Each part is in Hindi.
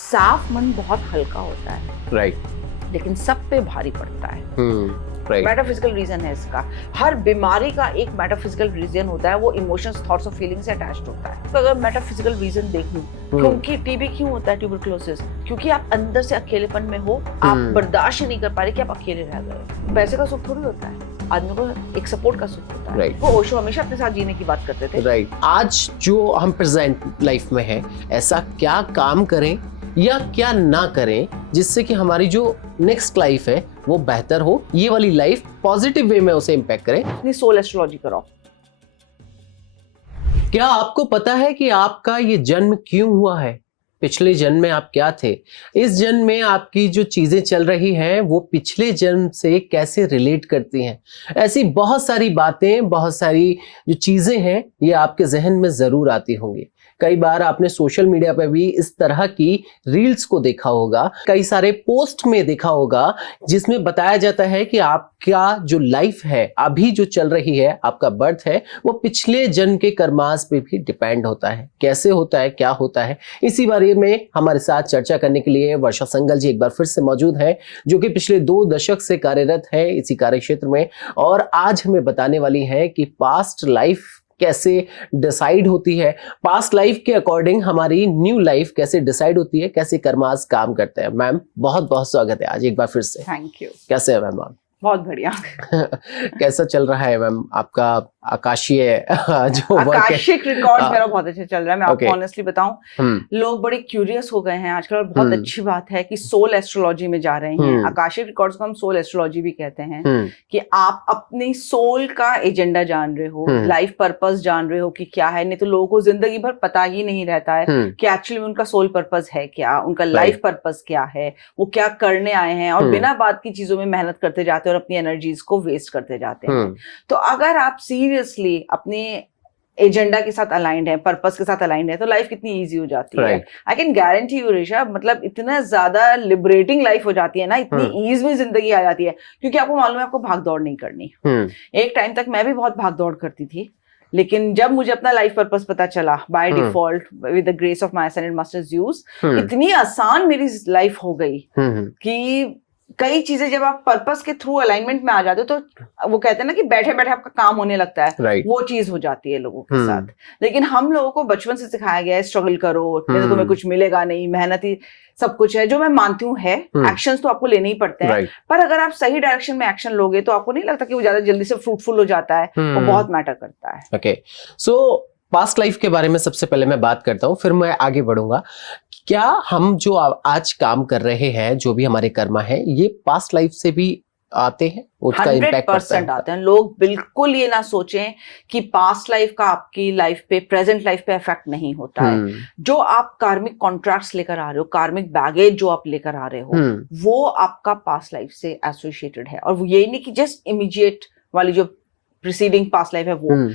साफ मन बहुत हल्का होता है, राइट। लेकिन सब पे भारी पड़ता है। राइट। मेटाफिजिकल रीजन है इसका। हर बीमारी का एक मेटाफिजिकल रीजन होता है, वो इमोशंस, थॉट्स और फीलिंग्स से अटैच्ड होता है। तो अगर मेटाफिजिकल रीजन देखूं, क्योंकि टीबी क्यों होता है, ट्यूबरकुलोसिस, क्योंकि आप अंदर से अकेलेपन में हो, आप बर्दाश्त ही नहीं कर पा रहे कि आप अकेले रह गए। पैसे का सुख थोड़ी होता है, आदमी को एक सपोर्ट का सुख होता है। Right. वो ओशो हमेशा अपने साथ जीने की बात करते थे। राइट। आज जो हम प्रेजेंट लाइफ में हैं, ऐसा क्या काम करें या क्या ना करें जिससे कि हमारी जो नेक्स्ट लाइफ है वो बेहतर हो, ये वाली लाइफ पॉजिटिव वे में उसे इम्पैक्ट करें। अपनी सोल एस्ट्रोलॉजी कराओ। क्या आपको पता है कि आपका ये जन्म क्यों हुआ है? पिछले जन्म में आप क्या थे? इस जन्म में आपकी जो चीजें चल रही हैं वो पिछले जन्म से कैसे रिलेट करती हैं? ऐसी बहुत सारी बातें, बहुत सारी जो चीजें हैं, ये आपके जहन में जरूर आती होंगी। कई बार आपने सोशल मीडिया पर भी इस तरह की रील्स को देखा होगा, कई सारे पोस्ट में देखा होगा जिसमें बताया जाता है कि आपका जो लाइफ है, अभी जो चल रही है, आपका बर्थ है, वो पिछले जन्म के कर्मास पे भी डिपेंड होता है। कैसे होता है, क्या होता है, इसी बारे में हमारे साथ चर्चा करने के लिए वर्षा संगल जी एक बार फिर से मौजूद है, जो कि पिछले 2 दशक से कार्यरत है इसी कार्य क्षेत्र में, और आज हमें बताने वाली है कि पास्ट लाइफ कैसे डिसाइड होती है, पास्ट लाइफ के अकॉर्डिंग हमारी न्यू लाइफ कैसे डिसाइड होती है, कैसे कर्मास काम करते हैं। मैम बहुत बहुत स्वागत है आज एक बार फिर से। Thank you. कैसे है मैम आप? बहुत बढ़िया। कैसा चल रहा है मैम आपका आकाशीय जो वर्क है? आकाशिक रिकॉर्ड्स मेरा बहुत अच्छा चल रहा है। मैं आपको ऑनेस्टली बताऊं, लोग बड़े क्यूरियस हो गए हैं आजकल, और बहुत अच्छी बात है कि सोल एस्ट्रोलॉजी में जा रहे हैं। आकाशिक रिकॉर्ड्स को हम सोल एस्ट्रोलॉजी भी कहते हैं, कि आप अपनी सोल का एजेंडा जान रहे हो, लाइफ पर्पस जान रहे हो कि क्या है। नहीं तो लोगों को जिंदगी भर पता ही नहीं रहता है कि एक्चुअली उनका सोल पर्पस है क्या, उनका लाइफ पर्पस क्या है, वो क्या करने आए हैं, और बिना बात की चीजों में मेहनत करते जाते हैं और अपनी एनर्जीज को वेस्ट करते जाते हैं। तो अगर आप सीरियसली अपने एजेंडा के साथ अलाइंड है, पर्पस के साथ अलाइंड है, तो लाइफ कितनी इजी हो जाती है। I can guarantee you Risha, मतलब इतना ज्यादा लिबरेटिंग लाइफ हो जाती है ना, इतनी ईज में जिंदगी आ जाती है, क्योंकि आपको मालूम है आपको भाग दौड़ नहीं करनी। एक टाइम तक मैं भी बहुत भाग दौड़ करती थी, लेकिन जब मुझे अपना लाइफ पर्पस पता चला, by default with the grace of my ascendant master Zeus, इतनी आसान मेरी लाइफ हो गई कि कई चीजें जब आप पर्पस के थ्रू अलाइनमेंट में आ जाते हो, तो वो कहते हैं ना कि बैठे बैठे आपका काम होने लगता है। वो चीज हो जाती है लोगों के साथ। लेकिन हम लोगों को बचपन से सिखाया गया है स्ट्रगल करो, नहीं तो तुम्हें कुछ मिलेगा नहीं, मेहनत ही सब कुछ है, जो मैं मानती हूँ है। एक्शंस तो आपको लेने ही पड़ते हैं, पर अगर आप सही डायरेक्शन में एक्शन लोगे तो आपको नहीं लगता कि वो ज्यादा जल्दी से फ्रूटफुल हो जाता है। वो बहुत मैटर करता है। ओके, सो पास्ट लाइफ के बारे में सबसे पहले मैं बात करता हूँ, फिर मैं आगे बढ़ूंगा। क्या हम जो आज काम कर रहे हैं, जो भी हमारे कर्मा है, ये पास्ट लाइफ से भी आते हैं? उसका इम्पैक्ट 100% आते हैं। लोग बिल्कुल ये ना सोचें कि पास्ट लाइफ का आपकी लाइफ पे, प्रेजेंट लाइफ पे इफेक्ट नहीं होता है। जो आप कार्मिक कॉन्ट्रैक्ट्स लेकर आ रहे हो, कार्मिक बैगेज जो आप लेकर आ रहे हो, वो आपका पास्ट लाइफ से एसोसिएटेड है। और वो यही नहीं कि जस्ट इमीडिएट वाली जो प्रीसीडिंग पास्ट लाइफ है वो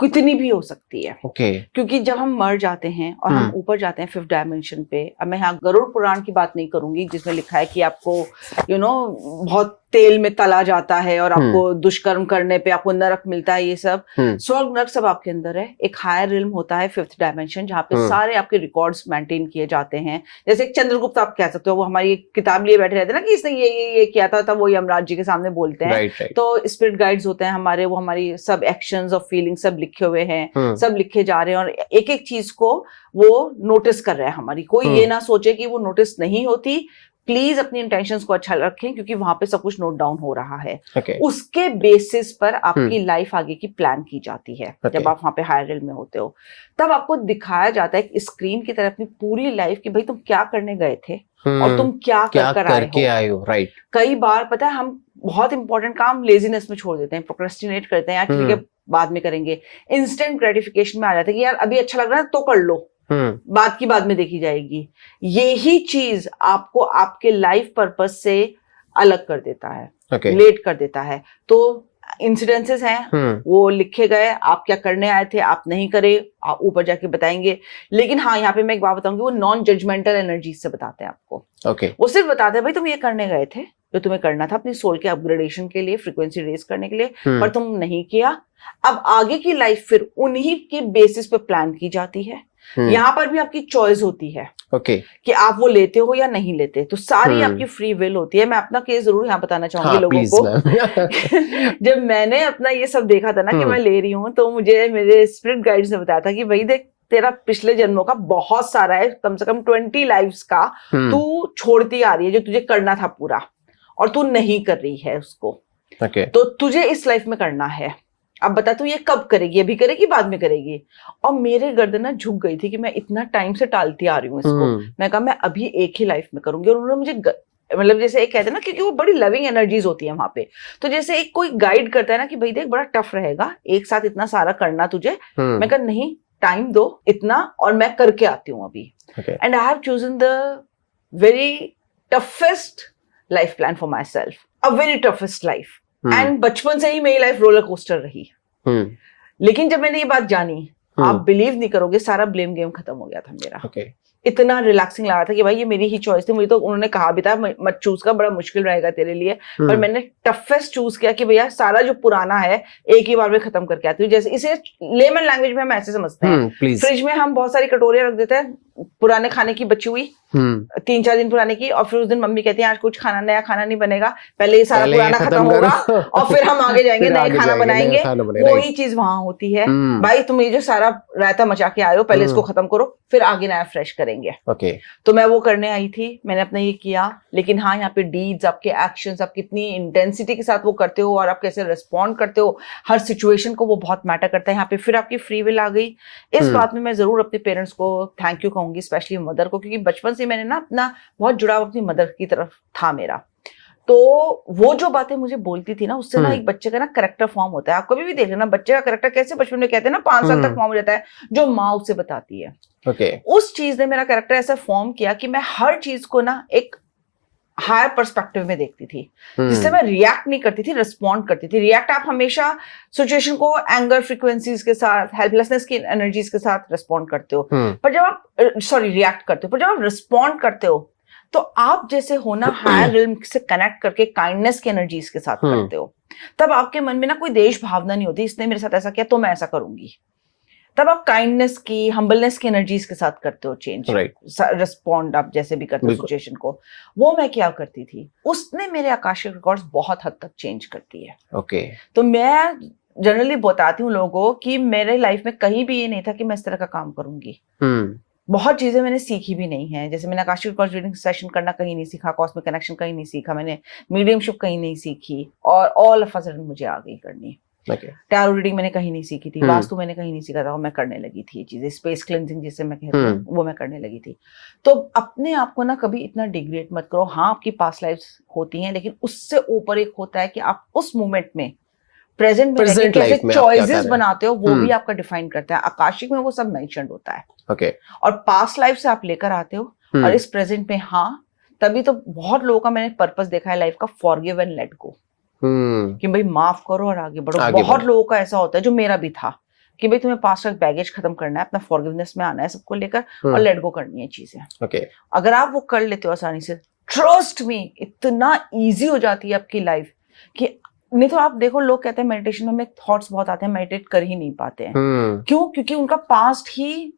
कितनी भी हो सकती है। क्योंकि जब हम मर जाते हैं और हम ऊपर जाते हैं 5th डायमेंशन पे, अब मैं यहाँ गरुड़ पुराण की बात नहीं करूंगी जिसमें लिखा है कि आपको बहुत तेल में तला जाता है और आपको दुष्कर्म करने पे आपको नरक मिलता है। ये सब स्वर्ग नरक सब आपके अंदर है। एक हायर रिल्म होता है 5th डायमेंशन, जहाँ पे सारे आपके रिकॉर्ड्स मेंटेन किए जाते हैं। जैसे एक चंद्रगुप्त आप कह सकते हो, वो हमारी एक किताब लिए बैठे रहते हैं ना कि इसने ये किया था, तब वो यमराज जी के सामने बोलते हैं। तो स्पिरिट गाइड्स होते हैं हमारे, वो हमारी सब एक्शंस और फीलिंग्स सब लिखे हुए हैं, सब लिखे जा रहे हैं, और एक एक चीज को वो नोटिस कर रहे हैं हमारी। कोई ये ना सोचे कि वो नोटिस नहीं होती। प्लीज अपनी इंटेंशंस को अच्छा रखें, क्योंकि वहां पे सब कुछ नोट डाउन हो रहा है। उसके बेसिस पर आपकी लाइफ आगे की प्लान की जाती है। जब आप वहां पे हायर रिल्म में होते हो, तब आपको दिखाया जाता है एक स्क्रीन की तरह अपनी पूरी लाइफ की, भाई तुम क्या करने गए थे और तुम क्या करके आए हो। राइट। कई बार पता है हम बहुत इंपॉर्टेंट काम लेजीनेस में छोड़ देते हैं, प्रोक्रेस्टिनेट करते हैं, यार ठीक है बाद में करेंगे। इंस्टेंट ग्रेटिफिकेशन में आ जाता है कि यार अभी अच्छा लग रहा है तो कर लो, बात की बाद में देखी जाएगी। यही चीज आपको आपके लाइफ पर्पस से अलग कर देता है, लेट कर देता है। तो इंसिडेंसेस हैं, वो लिखे गए, आप क्या करने आए थे, आप नहीं करे, आप ऊपर जाके बताएंगे। लेकिन हाँ, यहाँ पे मैं एक बात बताऊंगी, वो नॉन जजमेंटल एनर्जी से बताते हैं आपको। वो सिर्फ बताते हैं भाई तुम ये करने गए थे जो तुम्हें करना था अपनी सोल के अपग्रेडेशन के लिए, फ्रीक्वेंसी रेज करने के लिए, पर तुम नहीं किया। अब आगे की लाइफ फिर उन्हीं के बेसिस पे प्लान की जाती है। यहाँ पर भी आपकी चॉइस होती है कि आप वो लेते हो या नहीं लेते, तो सारी आपकी फ्री विल होती है। मैं अपना केस जरूर यहाँ बताना चाहूंगी लोगों को। जब मैंने अपना ये सब देखा था ना कि मैं ले रही हूँ, तो मुझे मेरे स्पिरिट गाइड्स ने बताया था कि भाई देख, तेरा पिछले जन्मों का बहुत सारा है, कम से कम 20 लाइफ्स का तू छोड़ती आ रही है जो तुझे करना था पूरा, और तू नहीं कर रही है उसको। तो तुझे इस लाइफ में करना है। अब बता तू ये कब करेगी, अभी करेगी, बाद में करेगी? और मेरे गर्दन ना झुक गई थी कि मैं इतना टाइम से टालती आ रही हूँ इसको। मैं कहा मैं अभी एक ही लाइफ में करूंगी। और उन्होंने मुझे मतलब जैसे एक कहते हैं ना, क्योंकि वो बड़ी लविंग एनर्जीज होती है वहां पे, तो जैसे एक कोई गाइड करता है ना कि भाई देख बड़ा टफ रहेगा एक साथ इतना सारा करना तुझे। मैं कहा नहीं, टाइम दो इतना और मैं करके आती हूँ अभी। And I have chosen the very toughest life plan for my self, a very toughest life. And बचपन से ही मेरी लाइफ रोलर कोस्टर रही। लेकिन जब मैंने ये बात जानी, आप बिलीव नहीं करोगे, सारा ब्लेम गेम खत्म हो गया था मेरा। इतना रिलैक्सिंग लगा था कि भाई ये मेरी ही चॉइस थी। मुझे तो उन्होंने कहा भी था मत चूज का, बड़ा मुश्किल रहेगा तेरे लिए, पर मैंने टफेस्ट चूज किया कि भैया सारा जो पुराना है एक ही बार में खत्म करके आती हूँ। जैसे इसे लेमन लैंग्वेज में हम ऐसे समझते हैं, फ्रिज में हम बहुत सारी कटोरियां रख देते हैं पुराने खाने की बची हुई, 3-4 दिन पुराने की, और फिर उस दिन मम्मी कहती है आज कुछ खाना नया खाना नहीं बनेगा, पहले ये सारा पुराना खत्म होगा और फिर हम आगे जाएंगे नए खाना बनाएंगे। वही चीज वहां होती है, भाई तुम ये जो सारा रायता मचा के आए हो पहले इसको खत्म करो, फिर आगे नया फ्रेश करेंगे। तो मैं वो करने आई थी, मैंने अपना ये किया। लेकिन हाँ, यहाँ पे डीड्स, आपके एक्शंस, आप कितनी इंटेंसिटी के साथ वो करते हो और आप कैसे रिस्पॉन्ड करते हो हर सिचुएशन को, वो बहुत मैटर करता है। यहाँ पे फिर आपकी फ्री विल आ गई। इस बात में मैं जरूर अपने पेरेंट्स को थैंक यू कहूंगी, स्पेशली मदर को, क्योंकि बचपन से मैंने ना अपना बहुत जुड़ाव अपनी मदर की तरफ था मेरा। तो वो जो बातें मुझे बोलती थी ना, उससे ना एक बच्चे का ना कैरेक्टर फॉर्म होता है। आप कभी भी देख लेना बच्चे का कैरेक्टर कैसे बचपन में, कहते हैं ना 5 साल तक फॉर्म हो जाता है, जो माँ उसे बताती है। उस चीज ने मेरा कैरेक्टर ऐसा फॉर्म किया कि मैं हर चीज को ना एक हायर पर्सपेक्टिव में देखती थी, जिससे मैं रिएक्ट नहीं करती थी, रिस्पॉन्ड करती थी। रिएक्ट आप हमेशा सिचुएशन को एंगर फ्रीक्वेंसीज के साथ, हेल्पलेसनेस की एनर्जीज के साथ रिस्पॉन्ड करते हो, पर जब आप रिएक्ट करते हो, पर जब आप रिस्पॉन्ड करते हो तो आप जैसे हो ना हायर रिल्म से कनेक्ट करके काइंडनेस की एनर्जीज के साथ करते हो। तब आपके मन में ना कोई देश भावना नहीं होती, इसने मेरे साथ ऐसा किया तो मैं ऐसा करूंगी। तब आप काइंडनेस की, हम्बलनेस की एनर्जीज के साथ करते हो चेंज, रिस्पॉन्ड आप जैसे भी करते हो सिचुएशन को। वो मैं क्या करती थी, उसने मेरे आकाशिक रिकॉर्ड्स बहुत हद तक चेंज करती है। तो मैं जनरली बताती हूँ लोगों को कि मेरे लाइफ में कहीं भी ये नहीं था कि मैं इस तरह का काम करूंगी। बहुत चीजें मैंने सीखी भी नहीं है, जैसे मैंने आकाशिक रिकॉर्ड्स रीडिंग सेशन करना कहीं नहीं सीखा, कॉस्मिक कनेक्शन कहीं नहीं सीखा, मैंने मीडियमशिप कहीं नहीं सीखी, और ऑल ऑफ अ सडन मुझे आ गई करनी। टैरो रीडिंग मैंने कहीं नहीं सीखी थी, वास्तु मैंने कहीं नहीं सीखा था, और मैं करने लगी थी ये चीजें, स्पेस क्लेंजिंग जिसे मैं कहती हूँ वो मैं करने लगी थी। तो अपने आप को ना कभी इतना डिग्रेड मत करो। हाँ, आपकी पास्ट लाइफ्स होती हैं, लेकिन उससे ऊपर एक होता है कि आप उस मोमेंट में प्रेजेंट में कैसे चॉइसेस बनाते हो, वो भी आपका डिफाइन करता है। आकाशिक में वो सब मेंशन्ड होता है। और पास्ट लाइफ से आप लेकर आते हो, और इस प्रेजेंट में, हाँ, तभी तो बहुत लोगों का मैंने पर्पस देखा है लाइफ का, फॉरगिव एंड लेट गो, कि भाई माफ करो और आगे बढ़ो। बहुत लोगों का ऐसा होता है, जो मेरा भी था, कि भाई तुम्हें पास्ट का बैगेज खत्म करना है, अपना फॉरगिवनेस में आना है सबको लेकर, और लेट गो करनी है चीजें। अगर आप वो कर लेते हो आसानी से, ट्रस्ट मी, इतना इजी हो जाती है आपकी लाइफ कि नहीं तो आप देखो, लोग कहते हैं मेडिटेशन में हमें थॉट्स बहुत आते हैं, मेडिटेट कर ही नहीं पाते हैं। क्यों? क्योंकि उनका पास्ट ही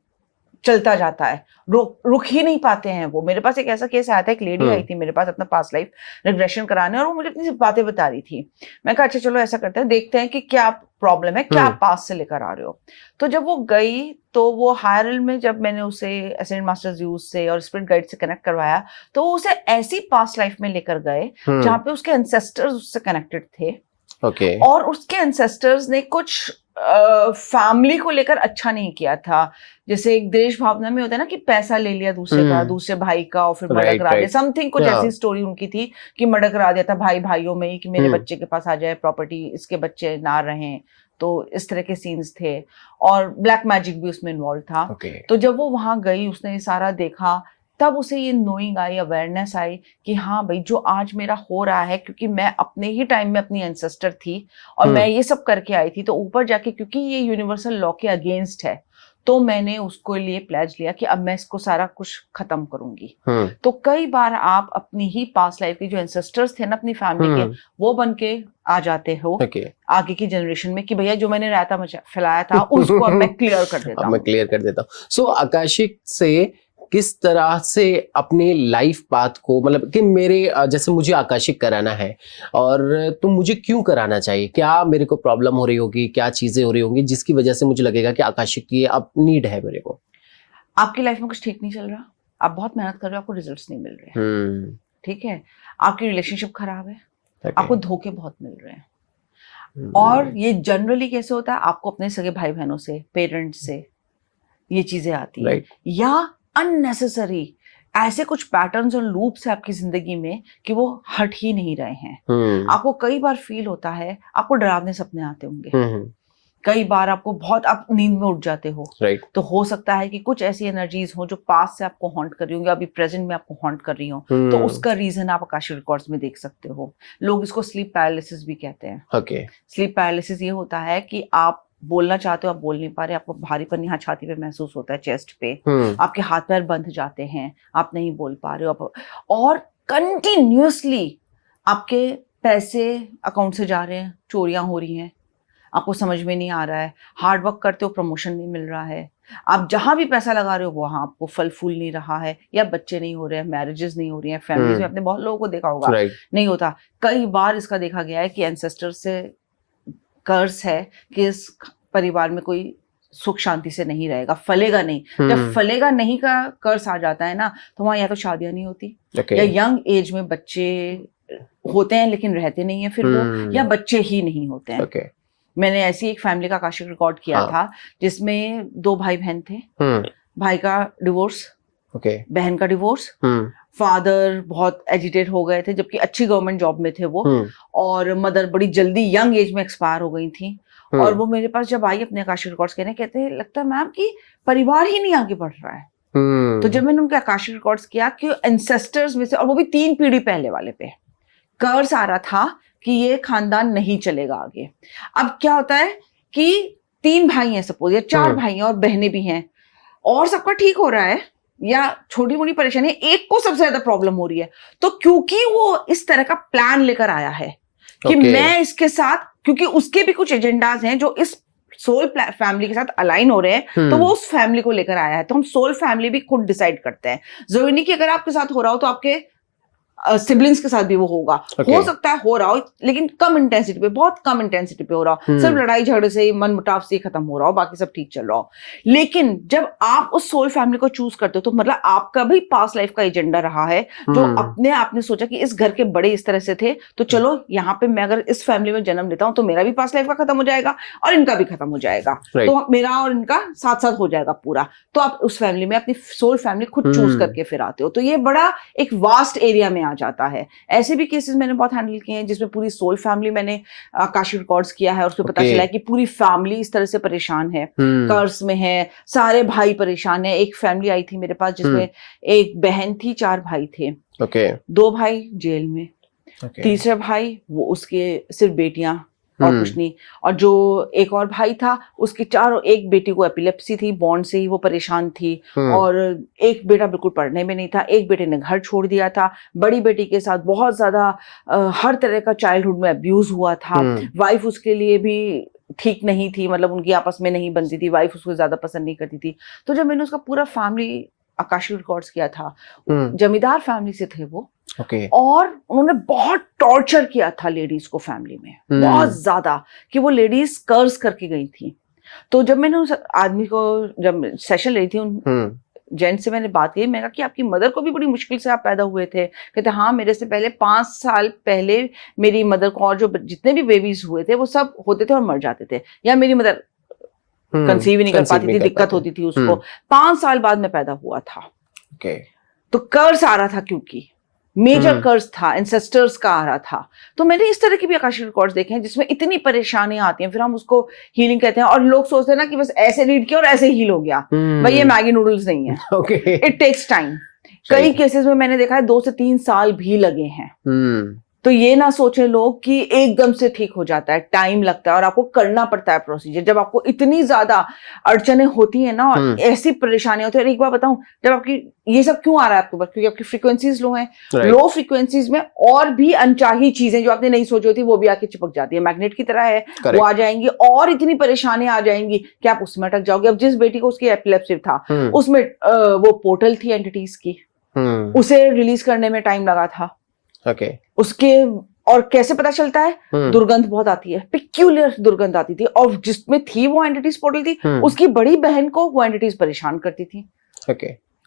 चलता जाता है, रुक ही नहीं पाते हैं वो। मेरे पास एक ऐसा केस आया था, एक लेडी आई थी मेरे पास अपना पास्ट लाइफ रिग्रेशन कराने, और वो मुझे अपनी बातें बता रही थी। मैं कहा अच्छा चलो ऐसा करते हैं, देखते हैं कि क्या प्रॉब्लम है, क्या आप पास्ट से लेकर आ रहे हो। तो जब वो गई, तो वो हायर रिल्म में जब मैंने उसे एसेंडेंट मास्टर्स यूज से और स्पिरिट गाइड से कनेक्ट करवाया, तो वो उसे ऐसी पास्ट लाइफ में लेकर गए जहाँ पे उसके एंसेस्टर्स उससे कनेक्टेड थे। और उसके एंसेस्टर्स ने कुछ फैमिली को लेकर अच्छा नहीं किया था। जैसे एक देश भावना में होता है ना कि पैसा ले लिया दूसरे का, दूसरे भाई का, और फिर मर्डर करा दिया, समथिंग कुछ ऐसी स्टोरी उनकी थी कि मर्डर करा दिया था भाई भाइयों में ही, कि मेरे बच्चे के पास आ जाए प्रॉपर्टी, इसके बच्चे ना रहें। तो इस तरह के सीन्स थे, और ब्लैक मैजिक भी उसमें इन्वॉल्व था। तो जब वो वहां गई, उसने सारा देखा, तब उसे ये नोइंग आई, अवेयरनेस आई कि हाँ भाई, जो आज मेरा हो रहा है, क्योंकि मैं अपने ही टाइम में अपनी एंसेस्टर थी और मैं ये सब करके आई थी, तो ऊपर जाके क्योंकि ये यूनिवर्सल लॉ के अगेंस्ट है, तो मैंने उसको लिए प्लेज लिया कि अब मैं इसको सारा कुछ खत्म करूंगी। तो कई बार आप अपनी ही पास्ट लाइफ के जो एंसेस्टर्स थे ना अपनी फैमिली के, वो बन के आ जाते हो आगे की जनरेशन में कि भैया जो मैंने रायता फैलाया था उसको अब मैं क्लियर कर देता हूँ। मैं क्लियर कर देता हूँ। सो आकाशिक से किस तरह से अपने लाइफ पाथ को, मतलब कि मेरे जैसे मुझे आकाशिक कराना है और तो मुझे क्यों कराना चाहिए? क्या मेरे को प्रॉब्लम हो रही होगी, क्या चीजें हो रही होंगी जिसकी वजह से मुझे लगेगा कि आकाशिक की अब नीड है मेरे को? आपकी लाइफ में कुछ ठीक नहीं चल रहा, आप बहुत मेहनत कर रहे हो, आपको रिजल्ट्स नहीं मिल रहे, ठीक है, आपकी रिलेशनशिप खराब है, आपको धोखे बहुत मिल रहे हैं। और ये जनरली कैसे होता है, आपको अपने सगे भाई बहनों से, पेरेंट्स से ये चीजें आती हैं, या अननेसेसरी ऐसे कुछ पैटर्न्स और लूप्स है आपकी जिंदगी में कि वो हट ही नहीं रहे हैं। आपको कई बार फील होता है, आपको डरावने सपने आते होंगे, कई बार आपको बहुत, आप नींद में उठ जाते हो, तो हो सकता है कि कुछ ऐसी एनर्जीज हो जो पास्ट से आपको हॉन्ट कर रही होंगी, अभी प्रेजेंट में आपको हॉन्ट कर रही हो, तो उसका रीजन आप आकाशिक रिकॉर्ड्स में देख सकते हो। लोग इसको स्लीप पैरालिसिस भी कहते हैं। स्लीप पैरालिसिस ये होता है कि आप बोलना चाहते हो, आप बोल नहीं पा रहे, आपको भारीपन यहाँ छाती पे महसूस होता है, चेस्ट पे, आपके हाथ पैर बंध जाते हैं, आप नहीं बोल पा रहे हो, और कंटिन्यूअसली आपके पैसे अकाउंट से जा रहे हैं, चोरियां हो रही हैं, आपको समझ में नहीं आ रहा है, हार्ड वर्क करते हो, प्रमोशन नहीं मिल रहा है, आप जहां भी पैसा लगा रहे हो वहां आपको फल फूल नहीं रहा है, या बच्चे नहीं हो रहे हैं, मैरिजेस नहीं हो रही हैं, फैमिलीज में आपने बहुत लोगों को देखा होगा, नहीं होता। कई बार इसका देखा गया है कि एंसेस्टर से कर्ज है कि इस परिवार में कोई सुख शांति से नहीं रहेगा, फलेगा नहीं। जब फलेगा नहीं का कर्ज आ जाता है ना, तो वहां या तो शादियां नहीं होती, या यंग एज में बच्चे होते हैं लेकिन रहते नहीं है फिर वो, या बच्चे ही नहीं होते हैं। मैंने ऐसी एक फैमिली का आकाशिक रिकॉर्ड किया था जिसमें 2 भाई बहन थे, भाई का डिवोर्स, बहन का डिवोर्स, फादर बहुत एजिटेट हो गए थे जबकि अच्छी गवर्नमेंट जॉब में थे वो, और मदर बड़ी जल्दी यंग एज में एक्सपायर हो गई थी। और वो मेरे पास जब आई अपने आकाशिक रिकॉर्ड्स कहने, कहते लगता है मैम कि परिवार ही नहीं आगे बढ़ रहा है। तो जब मैंने उनके आकाशिक रिकॉर्ड्स किया कि एंसेस्टर्स में से, और वो भी 3 पीढ़ी पहले वाले पे कर्ज आ रहा था कि ये खानदान नहीं चलेगा आगे। अब क्या होता है कि 3 भाई हैं सपोज, या 4 भाई हैं और बहनें भी हैं, और सबका ठीक हो रहा है, या छोटी मोटी परेशानी, एक को सबसे ज्यादा प्रॉब्लम हो रही है, तो क्योंकि वो इस तरह का प्लान लेकर आया है कि मैं इसके साथ, क्योंकि उसके भी कुछ एजेंडाज हैं जो इस सोल फैमिली के साथ अलाइन हो रहे हैं, तो वो उस फैमिली को लेकर आया है। तो हम सोल फैमिली भी खुद डिसाइड करते हैं, जरूरी नहीं कि अगर आपके साथ हो रहा हो तो आपके सिबलिंग्स के साथ भी वो होगा, हो सकता है हो रहा हो लेकिन कम इंटेंसिटी पे, बहुत कम इंटेंसिटी पे हो रहा हो, सिर्फ लड़ाई झगड़े से, मन मुटाव से खत्म हो रहा हो, बाकी सब ठीक चल रहा हो। लेकिन जब आप उस सोल फैमिली को चूज करते हो तो मतलब आपका भी पास्ट लाइफ का एजेंडा रहा है, जो अपने आपने सोचा कि इस घर के बड़े इस तरह से थे, तो चलो यहाँ पे मैं अगर इस फैमिली में जन्म लेता हूँ तो मेरा भी पास्ट लाइफ का खत्म हो जाएगा और इनका भी खत्म हो जाएगा, तो मेरा और इनका साथ साथ हो जाएगा पूरा। तो आप उस फैमिली में अपनी सोल फैमिली खुद चूज करके फिर आते हो, तो ये बड़ा एक वास्ट एरिया में आ जाता है। ऐसे भी केसेस मैंने बहुत हैंडल किए हैं जिसमें पूरी सोल फैमिली मैंने आकाशिक रिकॉर्ड्स किया है, और उसमें पता चला है कि पूरी फैमिली इस तरह से परेशान है, कर्ज में है, सारे भाई परेशान है। एक फैमिली आई थी मेरे पास जिसमें एक बहन थी, 4 भाई थे, 2 भाई जेल में, तीसरा भाई वो उसके सिर्फ बेटियां और कुछ नहीं, और जो एक और भाई था उसके 4, एक बेटी को एपिलेप्सी थी, बॉर्न से ही वो परेशान थी, और एक बेटा बिल्कुल पढ़ने में नहीं था, एक बेटे ने घर छोड़ दिया था, बड़ी बेटी के साथ बहुत ज्यादा हर तरह का चाइल्डहुड में अब्यूज हुआ था, वाइफ उसके लिए भी ठीक नहीं थी, मतलब उनकी आपस में नहीं बनती थी, वाइफ उसको ज्यादा पसंद नहीं करती थी। तो जब मैंने उसका पूरा फैमिली आकाशिक रिकॉर्ड्स किया था, जमींदार फैमिली से थे वो, और उन्होंने बहुत टॉर्चर किया था लेडीज को फैमिली में, बहुत ज्यादा, कि वो लेडीज कर्ज करके गई थी। तो जब मैंने उस आदमी को, जब सेशन ली थी उन जेंट्स से, मैंने बात की, मैंने कहा कि आपकी मदर को भी बड़ी मुश्किल से आप पैदा हुए थे? कहते हाँ, मेरे से पहले 5 साल पहले मेरी मदर को, और जो जितने भी बेबीज हुए थे वो सब होते थे और मर जाते थे, या मेरी मदर कंसीव ही नहीं कर पाती थी, दिक्कत होती थी उसको, 5 साल बाद में पैदा हुआ था। तो कर्ज आ रहा था, क्योंकि मेजर कर्ज था, एंसेस्टर्स का आ रहा था। तो मैंने इस तरह की भी आकाशिक रिकॉर्ड्स देखे हैं जिसमें इतनी परेशानियां आती हैं, फिर हम उसको हीलिंग कहते हैं, और लोग सोचते हैं ना कि बस ऐसे रीड किया और ऐसे हील हो गया। भाई ये मैगी नूडल्स नहीं है, इट टेक्स टाइम। कई केसेस में मैंने देखा है 2 से 3 साल भी लगे हैं। तो ये ना सोचे लोग कि एकदम से ठीक हो जाता है, टाइम लगता है और आपको करना पड़ता है प्रोसीजर। जब आपको इतनी ज्यादा अड़चने होती है ना और ऐसी परेशानी होती है, और एक बार बताऊं, जब आपकी ये सब क्यों आ रहा है आपके ऊपर, क्योंकि आपकी फ्रीक्वेंसीज लो हैं। लो फ्रीक्वेंसीज में और भी अनचाही चीजें जो आपने नहीं सोची होती वो भी आके चिपक जाती है, मैग्नेट की तरह है। वो आ जाएंगी और इतनी परेशानियां आ जाएंगी कि आप उसमें अटक जाओगे। अब जिस बेटी को उसकी एपिलेप्सी था, उसमें वो पोर्टल थी एंटिटीज की, उसे रिलीज करने में टाइम लगा था। उसके और कैसे पता चलता है, दुर्गंध बहुत आती है, पिक्यूलियर दुर्गंध आती थी, और जिसमें थी वो एंटिटीज पोर्टल थी, उसकी बड़ी बहन को वो एंटिटीज परेशान करती थी।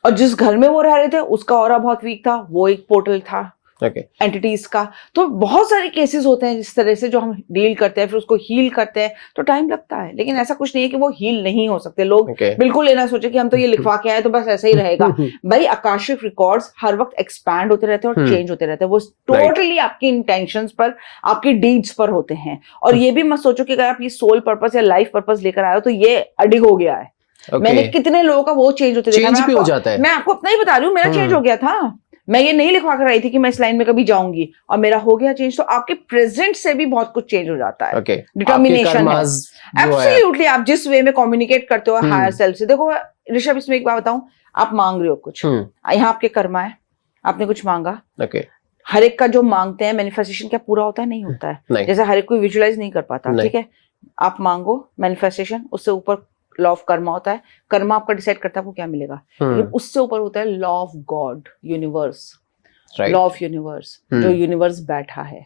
और जिस घर में वो रह रहे थे उसका ऑरा बहुत वीक था, वो एक पोर्टल था एंटिटीज का। तो बहुत सारे केसेस होते हैं जिस तरह से जो हम डील करते हैं, फिर उसको हील करते हैं, तो टाइम लगता है। लेकिन ऐसा कुछ नहीं है कि वो हील नहीं हो सकते। लोग बिल्कुल ये ना सोचे कि हम तो ये लिखवा के आए तो बस ऐसा ही रहेगा। भाई आकाशिक रिकॉर्ड्स हर वक्त एक्सपैंड होते रहते हैं और चेंज होते रहते हैं। वो टोटली आपकी इंटेंशंस पर, आपकी डीड्स पर होते हैं। और ये भी मत सोचो कि अगर आप ये सोल पर्पस या लाइफ पर्पस लेकर आए हो तो ये अडिग हो गया है। मैंने कितने लोगों का वो चेंज होते देखा। मैं आपको अपना ही बता रही हूँ, मेरा चेंज हो गया था। मैं ये नहीं लिखवा कर आई थी कि मैं इस लाइन में कभी जाऊंगी, और मेरा हो गया चेंज। तो आपके प्रेजेंट से भी बहुत कुछ चेंज हो जाता है। डिटर्मिनेशन है एब्सोल्युटली। आप जिस वे में कम्युनिकेट करते हो हायर सेल्फ से। देखो ऋषभ, इसमें एक बात बताऊं, आप मांग रहे हो कुछ, यहाँ आपके कर्मा है, आपने कुछ मांगा। हर एक का जो मांगते हैं मैनिफेस्टेशन क्या पूरा होता है? नहीं होता है। जैसे हर एक कोई विजुअलाइज नहीं कर पाता, ठीक है। आप मांगो मैनिफेस्टेशन, उससे ऊपर लॉ ऑफ कर्मा होता है। कर्मा आपका डिसाइड करता है आपको क्या मिलेगा, लेकिन उससे ऊपर होता है law of God, universe, law of universe. जो यूनिवर्स बैठा है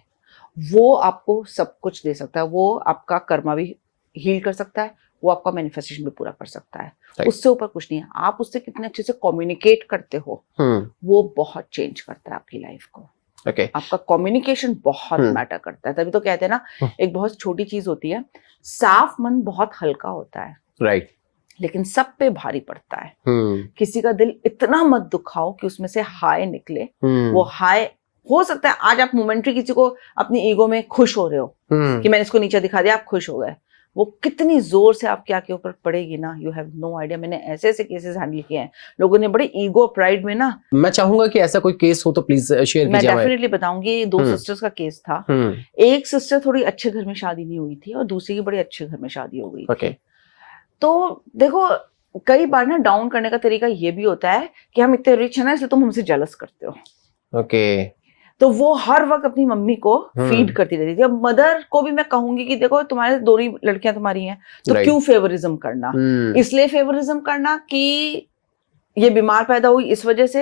वो आपको सब कुछ दे सकता है। वो आपका कर्मा भी हील कर सकता है, वो आपका मैनिफेस्टेशन भी पूरा कर सकता है। उससे ऊपर कुछ नहीं है। आप उससे कितने अच्छे से कम्युनिकेट करते हो वो बहुत चेंज करता है आपकी लाइफ को। आपका कम्युनिकेशन बहुत मैटर करता है। तभी तो कहते हैं ना, एक बहुत छोटी चीज होती है, साफ मन बहुत हल्का होता है, लेकिन सब पे भारी पड़ता है। किसी का दिल इतना मत दुखाओ कि उसमें से हाय निकले। वो हाय हो सकता है आज आप मोमेंटरी किसी को अपनी ईगो में खुश हो रहे हो कि मैंने इसको नीचे दिखा दिया, आप खुश हो गए। वो कितनी जोर से आपके आके ऊपर पड़ेगी ना, यू हैव नो आइडिया। मैंने ऐसे ऐसे केसेस हैंडल किए हैं, लोगों ने बड़े ईगो प्राइड में ना। मैं चाहूंगा कि ऐसा कोई केस हो तो प्लीज शेयर कीजिए। मैं डेफिनेटली बताऊंगी। 2 सिस्टर्स का केस था। एक सिस्टर थोड़ी अच्छे घर में शादी नहीं हुई थी और दूसरी की बड़े अच्छे घर में शादी हो गई थी। तो देखो, कई बार ना डाउन करने का तरीका ये भी होता है कि हम इतने रिच हैं ना, इसलिए तुम हमसे जेलस करते हो। तो वो हर वक्त अपनी मम्मी को फीड करती रहती थी। अब मदर को भी मैं कहूंगी कि देखो, तुम्हारे दोनों लड़कियां तुम्हारी हैं, तो क्यों फेवरिज्म करना? इसलिए फेवरिज्म करना कि ये बीमार पैदा हुई इस वजह से,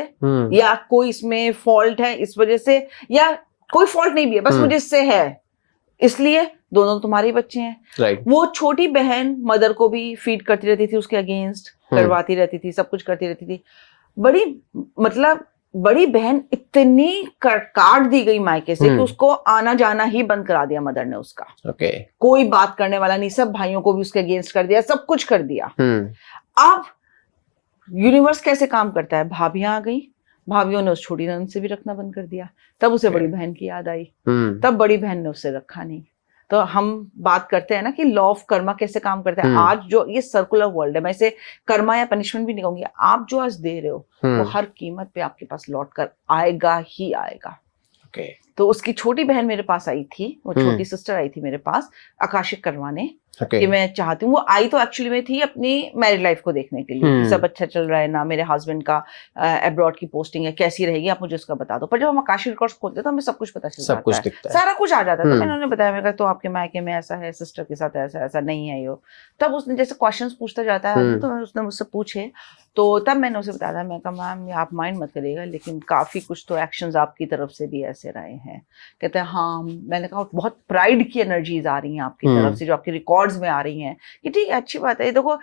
या कोई इसमें फॉल्ट है इस वजह से, या कोई फॉल्ट नहीं भी है, बस मुझे इससे है, इसलिए दोनों तुम्हारे बच्चे हैं। वो छोटी बहन मदर को भी फीड करती रहती थी, उसके अगेंस्ट करवाती रहती थी, सब कुछ करती रहती थी। बड़ी बहन इतनी काट दी गई मायके से कि उसको आना जाना ही बंद करा दिया मदर ने उसका। कोई बात करने वाला नहीं, सब भाइयों को भी उसके अगेंस्ट कर दिया, सब कुछ कर दिया। अब यूनिवर्स कैसे काम करता है? भाभियां आ गई, भाभियों ने उस छोटी ननद से भी रखना बंद कर दिया। तब उसे बड़ी बहन की याद आई, तब बड़ी बहन ने उससे रखा नहीं। तो हम बात करते हैं ना कि लॉ ऑफ कर्मा कैसे काम करता है। आज जो ये सर्कुलर वर्ल्ड है, मैं इसे कर्मा या पनिशमेंट भी नहीं कहूंगी। आप जो आज दे रहे हो वो हर कीमत पे आपके पास लौट कर आएगा ही आएगा। तो उसकी छोटी बहन मेरे पास आई थी, वो छोटी सिस्टर आई थी मेरे पास आकाशिक करवाने, कि मैं चाहती हूँ। वो आई तो एक्चुअली में थी अपनी मैरिड लाइफ को देखने के लिए, सब अच्छा चल रहा है ना, मेरे हस्बैंड का अब्रॉड की पोस्टिंग है, कैसी रहेगी आप मुझे उसका बता दो। पर जब हम आकाशिक रिकॉर्ड्स खोलते तो हमें सब कुछ पता चल जाता है, सारा कुछ आ जाता है। तो मैंने उन्हें बताया, मैंने कहा तो आपके मायके में ऐसा है, सिस्टर के साथ ऐसा ऐसा नहीं है यो। तब उसने जैसे क्वेश्चंस पूछता जाता है तो उसने मुझसे पूछे, तो तब मैंने उसे बताया, मैं कहा मैम आप माइंड मत करिएगा, लेकिन काफी कुछ तो एक्शंस आपकी तरफ से भी ऐसे रहे हैं। कहते हैं हाँ। मैंने कहा बहुत प्राइड की एनर्जीज आ रही हैं आपकी तरफ से, जो आपके रिकॉर्ड्स में आ रही हैं, कि ठीक है अच्छी बात है। देखो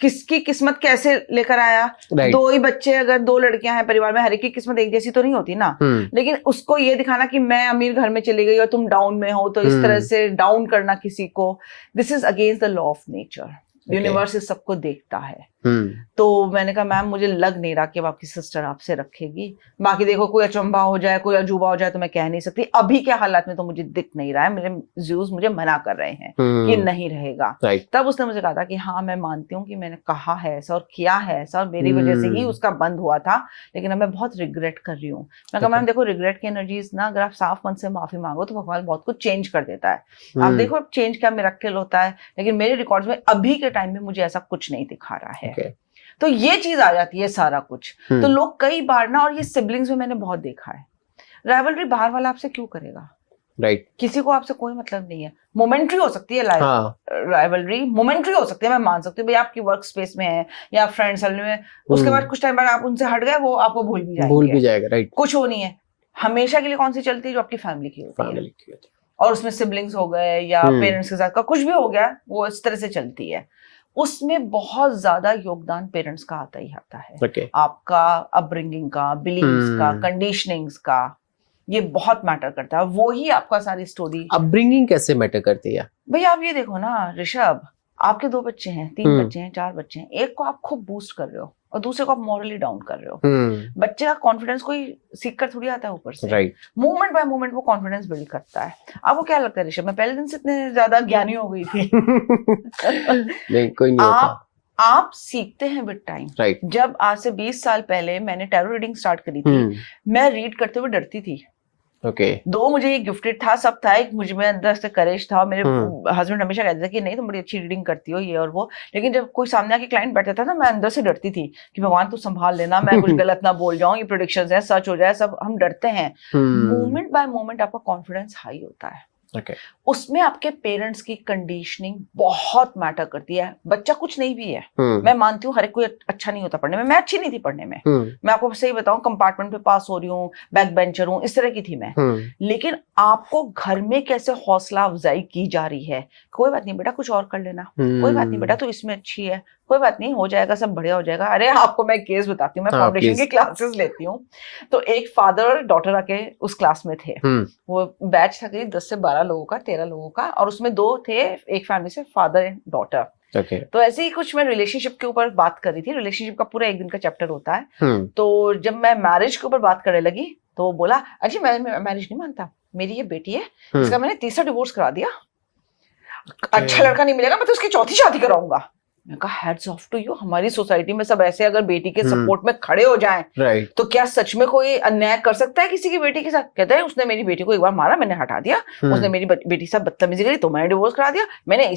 किसकी किस्मत कैसे लेकर आया, 2 ही बच्चे, अगर 2 लड़कियां हैं परिवार में, हर एक की किस्मत एक जैसी तो नहीं होती ना। लेकिन उसको ये दिखाना कि मैं अमीर घर में चली गई और तुम डाउन में हो, तो इस तरह से डाउन करना किसी को, this is against the law of nature. Universe इस सबको देखता है। तो मैंने कहा मैम मुझे लग नहीं रहा कि अब आपकी सिस्टर आपसे रखेगी, बाकी देखो कोई अचंभा हो जाए, कोई अजूबा हो जाए तो मैं कह नहीं सकती, अभी के हालात में तो मुझे दिख नहीं रहा है, मेरे ज्यूज मुझे मना कर रहे हैं कि नहीं रहेगा। तब उसने मुझे कहा था कि हाँ मैं मानती हूँ कि मैंने कहा है ऐसा और किया है ऐसा और मेरी वजह से ही उसका बंद हुआ था, लेकिन अब मैं बहुत रिग्रेट कर रही हूँ। मैं कहा मैम देखो रिग्रेट की एनर्जीज ना, अगर आप साफ मन से माफी मांगो तो भगवान बहुत कुछ चेंज कर देता है। आप देखो अब चेंज क्या मिरेकल होता है, लेकिन मेरे रिकॉर्ड्स में अभी के टाइम में मुझे ऐसा कुछ नहीं दिखा रहा है। तो ये चीज आ जाती है सारा कुछ। तो लोग कई बार ना, और ये सिबलिंग्स में मैंने बहुत देखा है, राइवलरी बाहर वाला आपसे क्यों करेगा, राइट? किसी को आपसे कोई मतलब नहीं है, मोमेंट्री हो सकती है राइवलरी, मोमेंट्री हो सकती है, मैं मान सकती हूँ भाई आपकी वर्क स्पेस में है या फ्रेंड सर्कल में, उसके बाद कुछ टाइम बाद आप उनसे हट गए, वो आपको भूल भी जाएगा, राइट? कुछ वो नहीं है, हमेशा के लिए कौन सी चलती है, जो आपकी फैमिली की होती है, और उसमें सिबलिंग्स हो गए या पेरेंट्स के साथ का कुछ भी हो गया, वो इस तरह से चलती है। उसमें बहुत ज्यादा योगदान पेरेंट्स का आता ही आता है। आपका अपब्रिंगिंग का, बिलीव्स का, कंडीशनिंग्स का, ये बहुत मैटर करता है। वो ही आपका सारी स्टोरी। अपब्रिंगिंग कैसे मैटर करती है भाई? आप ये देखो ना ऋषभ, आपके 2 बच्चे हैं, 3 बच्चे हैं, 4 बच्चे हैं, एक को आप खूब बूस्ट कर रहे हो और दूसरे को आप मॉरली डाउन कर रहे हो। बच्चे का कॉन्फिडेंस कोई सीख कर थोड़ी आता है ऊपर से, राइट? मोमेंट बाय मोमेंट वो कॉन्फिडेंस बिल्ड करता है। आपको क्या लगता है ऋषभ, मैं पहले दिन से इतने ज्यादा ज्ञानी हो गई थी? नहीं, कोई नहीं होता। आप सीखते हैं विद टाइम, राइट? जब आज से 20 साल पहले मैंने टैरो रीडिंग स्टार्ट करी थी, मैं रीड करते हुए डरती थी। दो मुझे ये गिफ्टेड था, सब था, एक मुझ में अंदर से करेज था। मेरे हस्बैंड हमेशा कहते थे कि नहीं तुम बड़ी अच्छी रीडिंग करती हो, ये और वो, लेकिन जब कोई सामने आके क्लाइंट बैठता था ना, मैं अंदर से डरती थी कि भगवान तू संभाल लेना, मैं कुछ गलत ना बोल जाऊं, ये प्रेडिक्शंस है, सच हो जाए, सब हम डरते हैं। मोमेंट बाय मोमेंट आपका कॉन्फिडेंस हाई होता है। उसमें आपके पेरेंट्स की कंडीशनिंग बहुत मैटर करती है। बच्चा कुछ नहीं भी है, मैं मानती हूँ हर एक कोई अच्छा नहीं होता पढ़ने में, मैं अच्छी नहीं थी पढ़ने में, मैं आपको सही बताऊं, कंपार्टमेंट पे पास हो रही हूँ, बैक बेंचर हूँ, इस तरह की थी मैं। लेकिन आपको घर में कैसे हौसला अफजाई की जा रही है, कोई बात नहीं बेटा कुछ और कर लेना, कोई बात नहीं बेटा तू इसमें अच्छी है, कोई बात नहीं हो जाएगा, सब बढ़िया हो जाएगा। अरे आपको मैं केस बताती हूँ, मैं फाउंडेशन की क्लासेस लेती हूँ, तो एक फादर और डॉटर आके उस क्लास में थे। वो बैच था करीब 10 से 12 लोगों का, 13 लोगों का, और उसमें 2 थे एक फैमिली से, फादर एंड डॉटर। तो ऐसे ही कुछ मैं रिलेशनशिप के ऊपर बात कर रही थी, रिलेशनशिप का पूरा 1 दिन का चैप्टर होता है। तो जब मैं मैरिज के ऊपर बात करने लगी तो वो बोला अजी मैं मैरिज नहीं मानता, मेरी ये बेटी है, इसका मैंने 3रा डिवोर्स करा दिया, अच्छा लड़का नहीं मिलेगा, मैं तो उसकी 4थी शादी कराऊंगा। मैं कहा हेड्स ऑफ टू यू, हमारी सोसाइटी में सब ऐसे अगर बेटी के सपोर्ट में खड़े हो जाएं, राइट, तो क्या सच में कोई अन्याय कर सकता है किसी की बेटी के साथ? कहता है उसने मेरी बेटी को एक बार मारा, मैंने हटा दिया, उसने मेरी बेटी से बदतमीजी करी तो मैंने डिवोर्स करा दिया, मैं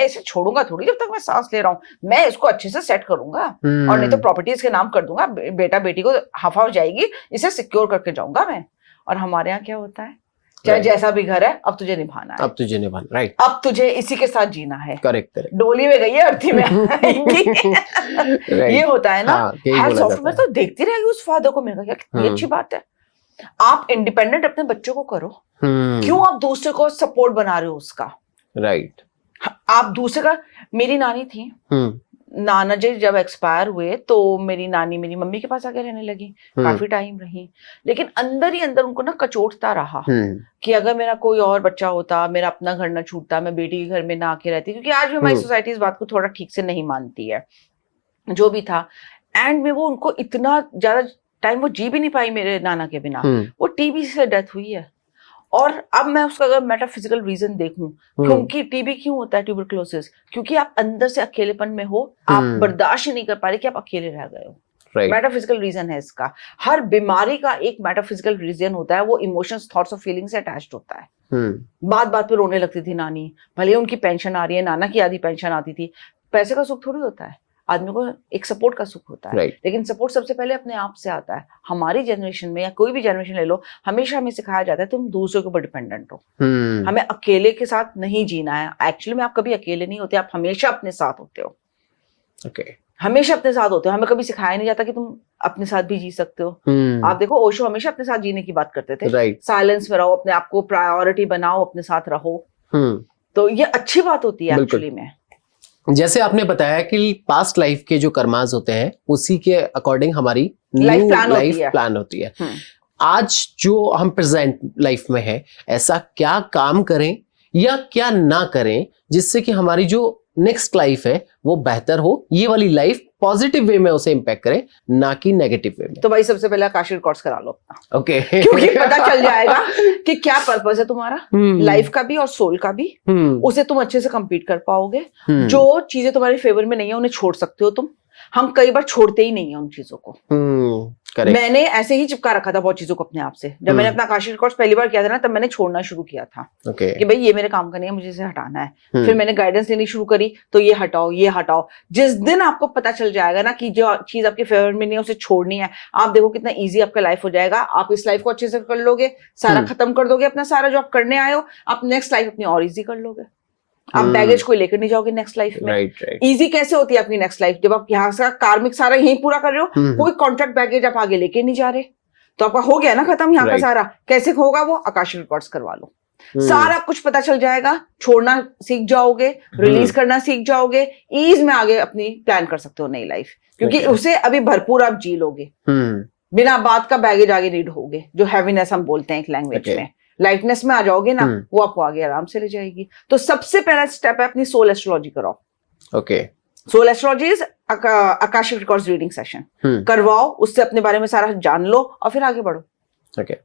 इसे छोड़ूंगा थोड़ी जब तक मैं सांस ले रहा हूँ, मैं इसको अच्छे से सेट करूंगा और नहीं तो प्रॉपर्टीज के नाम कर दूंगा, बेटा बेटी को हफा जाएगी, इसे सिक्योर करके जाऊंगा मैं। और हमारे यहाँ क्या होता है, चाहे जैसा भी घर है, अब तुझे निभाना है, अब तुझे निभाना, राइट, अब तुझे इसी के साथ जीना है, करेक्ट, डोली में गई है अर्थी में ये होता है ना। मैं तो देखती रहेगी उस फादर को, मैंने कहा कितनी अच्छी बात है, आप इंडिपेंडेंट अपने बच्चों को करो, क्यों आप दूसरे को सपोर्ट बना रहे हो उसका, राइट? आप दूसरे का, मेरी नानी थी, नाना जी जब एक्सपायर हुए तो मेरी नानी मेरी मम्मी के पास आके रहने लगी, काफी टाइम रही, लेकिन अंदर ही अंदर उनको ना कचोटता रहा कि अगर मेरा कोई और बच्चा होता, मेरा अपना घर ना छूटता, मैं बेटी के घर में ना आके रहती, क्योंकि आज भी हमारी सोसाइटी इस बात को थोड़ा ठीक से नहीं मानती है। जो भी था, एंड में वो उनको इतना ज्यादा टाइम वो जी भी नहीं पाई मेरे नाना के बिना, वो टीबी से डेथ हुई है। और अब मैं उसका अगर मेटाफिजिकल रीजन देखूं, क्योंकि टीबी क्यों होता है, ट्यूबरक्लोसिस, क्योंकि आप अंदर से अकेलेपन में हो, आप बर्दाश्त ही नहीं कर पा रहे कि आप अकेले रह गए हो, मेटाफिजिकल रीजन है इसका। हर बीमारी का एक मेटाफिजिकल रीजन होता है, वो इमोशंस, थॉट्स और फीलिंग से अटैच्ड होता है। बात बात पे रोने लगती थी नानी, भले उनकी पेंशन आ रही है, नाना की आधी पेंशन आती थी, पैसे का सुख थोड़ी होता है, आदमी को एक सपोर्ट का सुख होता है, लेकिन सपोर्ट सबसे पहले अपने आप से आता है। हमारी जनरेशन में या कोई भी जनरेशन ले लो, हमेशा हमें सिखाया जाता है तुम दूसरों के ऊपर डिपेंडेंट हो, हमें अकेले के साथ नहीं जीना है। एक्चुअली में आप कभी अकेले नहीं होते, आप हमेशा अपने साथ होते हो, हमेशा अपने साथ होते हो। हमें कभी सिखाया नहीं जाता कि तुम अपने साथ भी जी सकते हो। आप देखो ओशो हमेशा अपने साथ जीने की बात करते थे, साइलेंस में रहो, अपने आप को प्रायोरिटी बनाओ, अपने साथ रहो, तो ये अच्छी बात होती है एक्चुअली में। जैसे आपने बताया कि पास्ट लाइफ के जो कर्मास होते हैं उसी के अकॉर्डिंग हमारी लाइफ प्लान होती है। आज जो हम प्रेजेंट लाइफ में है, ऐसा क्या काम करें या क्या ना करें जिससे कि हमारी जो नेक्स्ट लाइफ है वो बेहतर हो, ये वाली लाइफ पॉजिटिव वे में उसे इम्पैक्ट करे, ना कि नेगेटिव वे में। तो भाई सबसे पहले आकाश रिकॉर्ड्स करा लो अपना, ओके क्योंकि पता चल जाएगा कि क्या पर्पस है तुम्हारा, लाइफ का भी और सोल का भी। उसे तुम अच्छे से कंप्लीट कर पाओगे। जो चीजें तुम्हारे फेवर में नहीं है उन्हें छोड़ सकते हो तुम। हम कई बार छोड़ते ही नहीं है उन चीजों को। मैंने ऐसे ही चिपका रखा था बहुत चीजों को अपने आप से। जब मैंने अपना आकाश रिकॉर्ड्स पहली बार किया था ना, तब मैंने छोड़ना शुरू किया था कि भाई ये मेरे काम का नहीं है, मुझे इसे हटाना है। फिर मैंने गाइडेंस लेनी शुरू करी, तो ये हटाओ ये हटाओ। जिस दिन आपको पता चल जाएगा ना कि जो चीज आपके फेवर में नहीं है उसे छोड़नी है, आप देखो कितना ईजी आपका लाइफ हो जाएगा। आप इस लाइफ को अच्छे से कर लोगे, सारा खत्म कर दोगे अपना सारा जो आप करने आए हो, आप नेक्स्ट लाइफ अपनी और ईजी कर लोगे। आप बैगेज कोई लेकर नहीं जाओगे नेक्स्ट लाइफ में। इजी कैसे होती है आपकी नेक्स्ट लाइफ? जब आप यहाँ से कार्मिक सारा यहीं पूरा कर रहे हो, कोई कॉन्ट्रैक्ट बैगेज आप आगे लेके नहीं जा रहे, तो आपका हो गया ना खत्म यहाँ का सारा। कैसे होगा वो? आकाश रिकॉर्ड्स करवा लो, सारा कुछ पता चल जाएगा। छोड़ना सीख जाओगे, रिलीज करना सीख जाओगे, ईज में आगे अपनी प्लान कर सकते हो नई लाइफ, क्योंकि उसे अभी भरपूर आप जी लोगे। बिना बात का बैगेज आगे रीड होगे, जो हैवीनेस हम बोलते हैं एक लैंग्वेज में। लाइटनेस में आ जाओगे ना, वो आपको आगे आराम से ले जाएगी। तो सबसे पहला स्टेप है अपनी सोल एस्ट्रोलॉजी कराओ। Okay, soul astrology is akashic records reading session करवाओ, उससे अपने बारे में सारा जान लो और फिर आगे बढ़ो। ओके,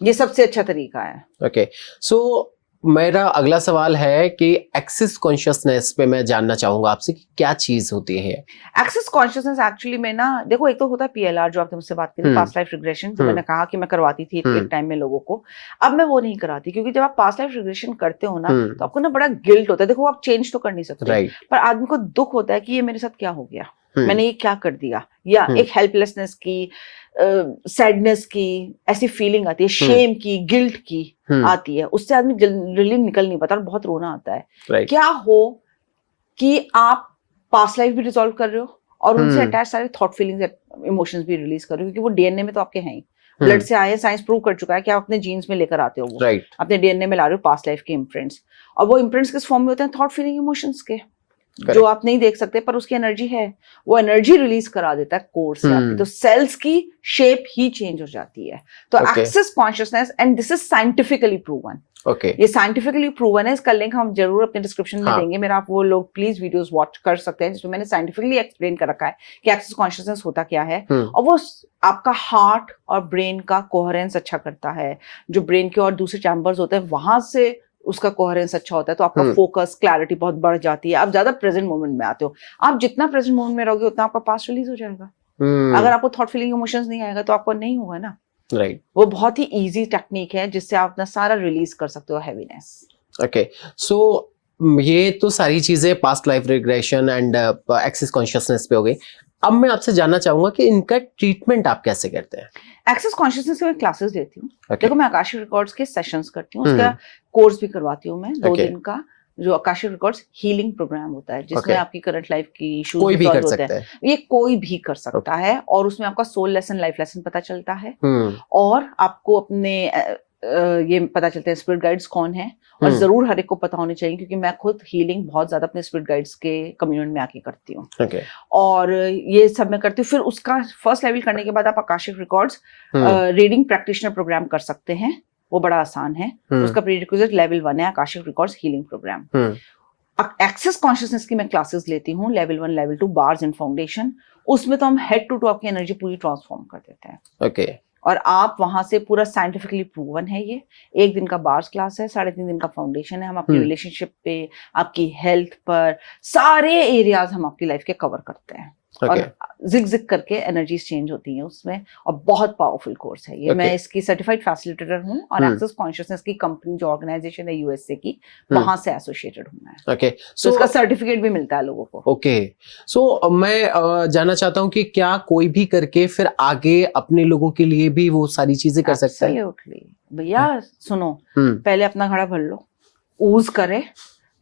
ये सबसे अच्छा तरीका है। ओके, सो मेरा अगला सवाल है कि एक्सेस कॉन्शियसनेस पे मैं जानना चाहूंगा आपसे कि क्या चीज होती है एक्सेस कॉन्शियसनेस? एक्चुअली में ना देखो, एक तो होता है पीएलआर जो आपने मुझसे बात की थी, पास्ट लाइफ रिग्रेशन, जो मैंने कहा कि मैं करवाती थी एक टाइम में लोगों को। अब मैं वो नहीं कराती, क्योंकि जब आप पास्ट लाइफ रिग्रेशन करते हो ना, तो आपको ना बड़ा गिल्ट होता है। देखो आप चेंज तो कर नहीं सकते, पर आदमी को दुख होता है कि ये मेरे साथ क्या हो गया, मैंने ये क्या कर दिया, या एक हेल्पलेसनेस की, सैडनेस की ऐसी फीलिंग आती है, शेम की, गिल्ट की आती है। उससे आदमी जल्दी निकल नहीं पाता और बहुत रोना आता है। क्या हो कि आप पास्ट लाइफ भी रिजॉल्व कर रहे हो और उनसे अटैच सारे थॉट, फीलिंग्स, इमोशंस भी रिलीज कर रहे हो, क्योंकि वो डीएनए में तो आपके हैं ही, ब्लड से आए, साइंस प्रूव कर चुका है कि आप अपने जीन्स में लेकर आते हो, वो अपने डीएनए में ला रहे हो पास्ट लाइफ के इम्प्रिंट्स। और वो इम्प्रिंट्स किस फॉर्म में होते हैं? थॉट, फीलिंग, इमोशंस के, जो आप नहीं देख सकते पर उसकी एनर्जी है। वो एनर्जी रिलीज करा देता है कोर से आपकी, तो सेल्स की शेप ही चेंज हो जाती है। तो access consciousness, and this is scientifically proven. ये साइंटिफिकली प्रूवन है। इसका लिंक हम जरूर अपने डिस्क्रिप्शन में देंगे मेरा, आप वो लोग प्लीज वीडियोस वॉच कर सकते हैं, जिसमें मैंने साइंटिफिकली एक्सप्लेन कर रखा है कि एक्सेस कॉन्शियसनेस होता क्या है। और वो आपका हार्ट और ब्रेन का कोहेरेंस अच्छा करता है। जो ब्रेन के और दूसरे चैम्बर्स होते हैं वहां से उसका कोहेरेंस अच्छा होता है, तो आपका फोकस, क्लैरिटी बहुत बढ़ जाती है। आप ज्यादा प्रेजेंट मोमेंट में आते हो। आप जितना प्रेजेंट मोमेंट में रहोगे उतना आपका पास्ट रिलीज हो जाएगा। अगर आपको थॉट, फीलिंग, इमोशंस नहीं आएगा तो आपको नहीं होगा ना। वो बहुत ही इजी टेक्निक है जिससे आप अपना सारा रिलीज कर सकते हो हैवीनेस। ओके, सो ये तो सारी चीजें past life regression and access consciousness पे हो गई। अब मैं आपसे जानना चाहूंगा कि इनका ट्रीटमेंट आप कैसे करते हैं? एक्सेस कॉन्शियसनेस के मैं क्लासेस देती हूँ। देखो मैं आकाशिक रिकॉर्ड्स के सेशंस करती हूँ, उसका कोर्स भी करवाती हूँ मैं 2 दिन का, जो आकाशिक रिकॉर्ड्स हीलिंग प्रोग्राम होता है, जिसमें आपकी करंट लाइफ की इश्यूज कोई भी कर होते सकता हैं। ये कोई भी कर सकता है, और उसमें आपका सोल लेसन, लाइफ लेसन पता चलता है, और आपको अपने ये पता चलता है स्पिरिट गाइड्स कौन है। और जरूर हर एक को पता होनी चाहिए, क्योंकि मैं खुद हीलिंग बहुत ज्यादा अपने स्पिरिट गाइड्स के कम्युनिटी में आके करती हूँ। और ये सब मैं करती हूँ। फिर उसका फर्स्ट लेवल करने के बाद आप akashic records reading practitioner program कर सकते हैं। वो बड़ा आसान है। उसका प्रीरिक्विजिट लेवल 1 है akashic records healing program. Access consciousness की मैं क्लासेस लेती हूँ, level 1, level 2, bars and foundation. उसमें तो हम हेड टू टू आपकी एनर्जी पूरी ट्रांसफॉर्म कर देते हैं। और आप वहां से पूरा साइंटिफिकली प्रूवन है ये। 1 दिन का बार्स क्लास है, 3.5 दिन का फाउंडेशन है। हम आपकी रिलेशनशिप पे, आपकी हेल्थ पर, सारे एरियाज हम आपकी लाइफ के कवर करते हैं। और जिग जिग करके एनर्जीज चेंज होती हैं उसमें, और बहुत पावरफुल कोर्स है ये। मैं इसकी सर्टिफाइड फैसिलिटेटर हूँ, और एक्सेस कॉन्शियसनेस की कंपनी जो ऑर्गेनाइजेशन है यूएसए की, वहां से एसोसिएटेड हूँ मैं। तो इसका सर्टिफिकेट भी मिलता है लोगों को। सो मैं जानना चाहता हूँ कि क्या कोई भी करके फिर आगे अपने लोगों के लिए भी वो सारी चीजें कर सकता है? भैया सुनो, पहले अपना घड़ा भर लो, ऊज करे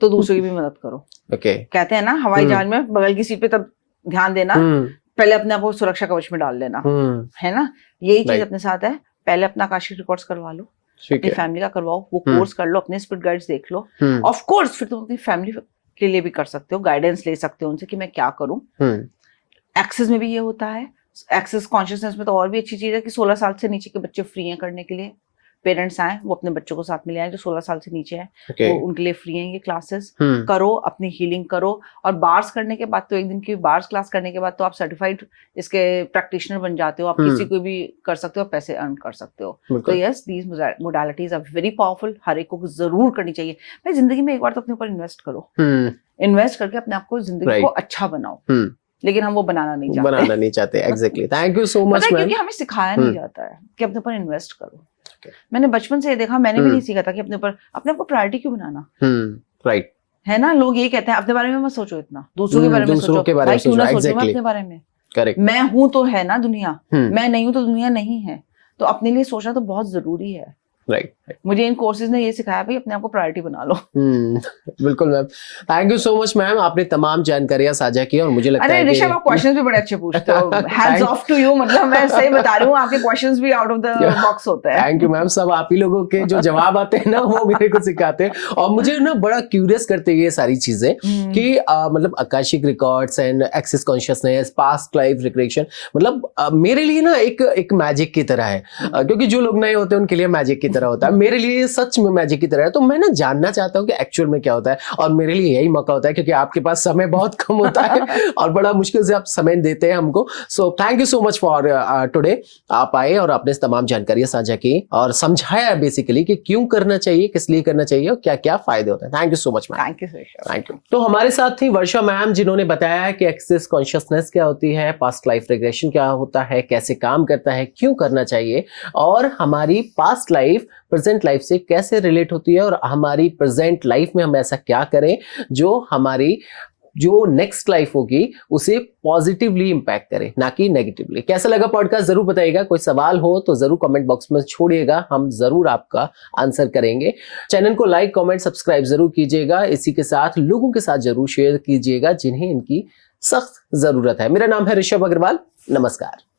तो दूसरों की भी मदद करो। कहते हैं ना हवाई जहाज में बगल की सीट पे तब ध्यान देना, पहले अपने आप को सुरक्षा कवच में डाल लेना, है ना। यही चीज अपने साथ है। पहले अपना आकाशिक रिकॉर्ड्स करवा लो, अपनी फैमिली का करवाओ, वो कोर्स कर लो, अपने स्पिरिट गाइड्स देख लो। ऑफ कोर्स फिर तुम अपनी फैमिली के लिए भी कर सकते हो, गाइडेंस ले सकते हो उनसे कि मैं क्या करूं। एक्सेस में भी ये होता है। एक्सेस कॉन्शियसनेस में तो और भी अच्छी चीज है कि 16 साल से नीचे के बच्चे फ्री हैं करने के लिए। पेरेंट्स आए वो अपने बच्चों को साथ में ले आए जो 16 साल से नीचे है, Okay. वो उनके लिए फ्री हैं ये क्लासेस। करो, अपनी हीलिंग करो, और बार्स करने के बाद तो एक दिन की बार्स क्लास करने के बाद तो आप सर्टिफाइड इसके प्रैक्टिशनर बन जाते हो, आप किसी को भी कर सकते हो, पैसे अर्न कर सकते हो। तो yes, these modalities are very powerful, हर एक को जरूर करनी चाहिए। भाई जिंदगी में एक बार तो अपने ऊपर इन्वेस्ट करो, इन्वेस्ट करके अपने आप को जिंदगी को अच्छा बनाओ, लेकिन हम वो बनाना नहीं चाहते। Exactly. Thank you so much ma'am. क्योंकि हमें सिखाया नहीं जाता है कि अपने ऊपर इन्वेस्ट करो। मैंने बचपन से ये देखा, मैंने भी नहीं सीखा था कि अपने आपको प्रायोरिटी क्यों बनाना। राइट है ना, लोग ये कहते हैं अपने बारे में मत सोचो इतना, दूसरों के बारे में सोचो। भाई क्यों ना सोचो मैं अपने बारे में। करेक्ट। मैं हूं तो है ना दुनिया, मैं नहीं हूं तो दुनिया नहीं है, तो अपने लिए सोचना तो बहुत जरूरी है। राइट। मुझे इन कोर्सेज ने ये सिखाया भाई अपने आप को प्रायोरिटी बना लो। बिल्कुल ma'am, thank you so much ma'am, आपने तमाम जानकारियां साझा की और मुझे लगता है कि ऋषभ आप क्वेश्चंस भी बड़े अच्छे पूछते हो। हैंड्स ऑफ टू यू, मतलब मैं सही बता रही हूँ, आपके क्वेश्चंस भी आउट ऑफ द बॉक्स होते हैं। थैंक यू मैम, सब आप ही लोगों के जो जवाब आते हैं ना वो मेरे को सिखाते हैं, और मुझे ना बड़ा क्यूरियस करते हैं ये सारी चीजें कि मतलब akashic records and access consciousness, past life regression, मतलब मेरे लिए ना एक मैजिक की तरह है, क्योंकि जो लोग नए होते हैं उनके लिए मैजिक की तरह होता है, मेरे लिए सच में मैजिक की तरह है। तो मैं ना जानना चाहता हूँ कि एक्चुअल में क्या होता है, और मेरे लिए यही मौका होता है क्योंकि आपके पास समय बहुत कम होता है और बड़ा मुश्किल से आप समय देते हैं हमको। So thank you so much for today, आप आए और आपने तमाम जानकारियां साझा की और समझाया बेसिकली कि क्यों करना चाहिए, किस लिए करना चाहिए और क्या क्या फायदे होते हैं। Thank you so much ma'am. Thank you. तो हमारे साथ थी वर्षा मैम, जिन्होंने बताया कि एक्सेस कॉन्शियसनेस क्या होती है, पास्ट लाइफ रिग्रेशन क्या होता है, कैसे काम करता है, क्यों करना चाहिए, और हमारी पास्ट लाइफ प्रेजेंट लाइफ से कैसे रिलेट होती है, और हमारी प्रेजेंट लाइफ में हम ऐसा क्या करें जो हमारी जो नेक्स्ट लाइफ होगी उसे पॉजिटिवली इंपैक्ट करे, ना कि नेगेटिवली। कैसा लगा पॉडकास्ट जरूर बताइएगा, कोई सवाल हो तो जरूर कमेंट बॉक्स में छोड़िएगा, हम जरूर आपका आंसर करेंगे। चैनल को लाइक, कमेंट, सब्सक्राइब जरूर कीजिएगा, इसी के साथ लोगों के साथ जरूर शेयर कीजिएगा जिन्हें इनकी सख्त जरूरत है। मेरा नाम है ऋषभ अग्रवाल, नमस्कार।